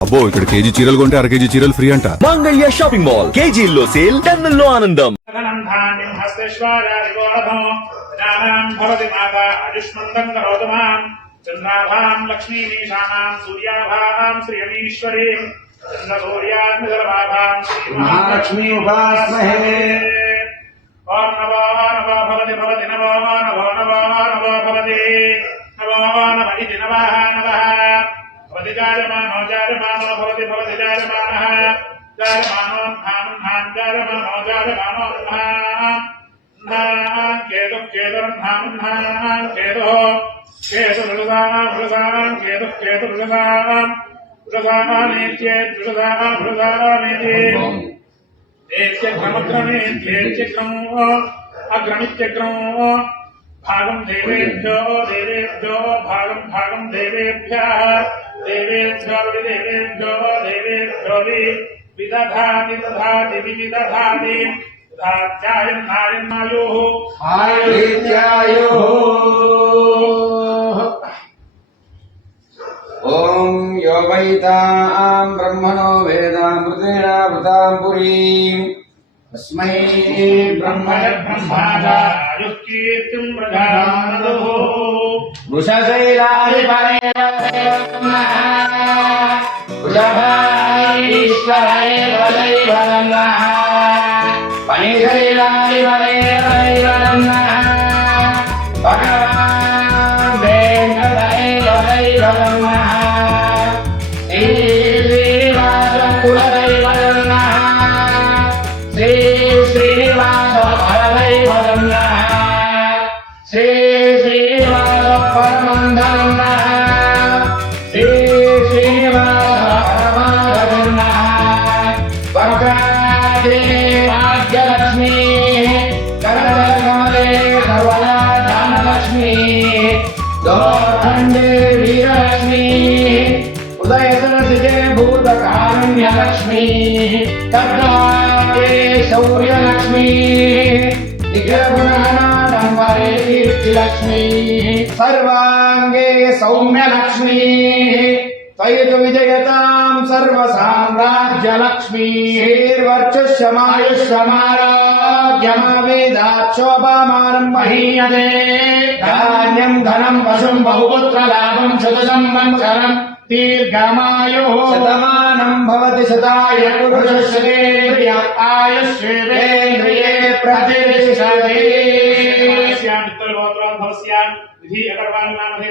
అబ్బో ఇక్కడ కేజీ చీరలు కొంటే అర కేజీ చీరలు ఫ్రీ అంట. మంగళ్య షాపింగ్ మాల్ కేజీల్లో సేల్ టన్నుల్లో ఆనందం. చంద్రాభాం లక్ష్మీమీశానాం సూర్యాభాం శ్రియమీశ్వరీం చంద్రసూర్యాగ్నిగర్భాం శ్రీమహాలక్ష్మీ ఉపాస్మహే. ఓం నమో నమో భవతి భవతి నమో నమో నమో నమో భవతి నమో నమ ఇతి నమః నమః భవతి జాయమానో జాయమానో భవతి భవతి జాయమానః జాయమానో ధానం జాయమానో జాయమానో కేతు కేతురం ధానం కేతు కేతు మృగసాం కేతు కేతు మృగసామేత్యేత్మృగసామృగసామేతి ఏత్యగ్రమగ్రమేత్యేత్యగ్రమో అగ్రమిత్యగ్రమో భాగం దేవేభ్యో దేవేభ్యో భాగం భాగం దేవేభ్యః దేవేభ్యో దేవేభ్యో దేవేభ్యో విదధాతి దధాతి విదధాతి దాత్యాయన్నాయన్నాయోః ఆయుర్విద్యాయోః. ఓం యోగైతాం బ్రహ్మణో వేదామృతేనామృతాం పురీం తస్మై బ్రహ్మణ బ్రహ్మాజాయుః కీర్తిం ప్రజానదః శ్రీ శ్రీనివాస పరమంధన శ్రీ శ్రీనివాస పరమాధన భాగ్యలక్ష్మీ కరకమలే సర్వదా ధనలక్ష్మీ దోర్ఖండే వీరలక్ష్మీ ఉదయ సరసిజే భూతకారుణ్యలక్ష్మీ తద్వారే శౌర్యలక్ష్మీ లక్ష్మీ సర్వాంగే సౌమ్యలక్ష్మీ త్వయితు విజయతాం సర్వసామ్రాజ్యలక్ష్మీ శ్రీర్వర్చస్వమాయుష్యమారోగ్యమావేదాక్షోభామానం మహీయతే ధాన్యం ధనం పశుం బహుపుత్రలాభం శతసంవత్సరం దీర్ఘమాయుః శతమానం భవతి శతాయ పురుషశ్రేంద్రియ ఆయుష్యేంద్రియే ప్రతిష్టతే. మిత్రగోత్రోద్భవస్య విధి అగర్వాణి నామధే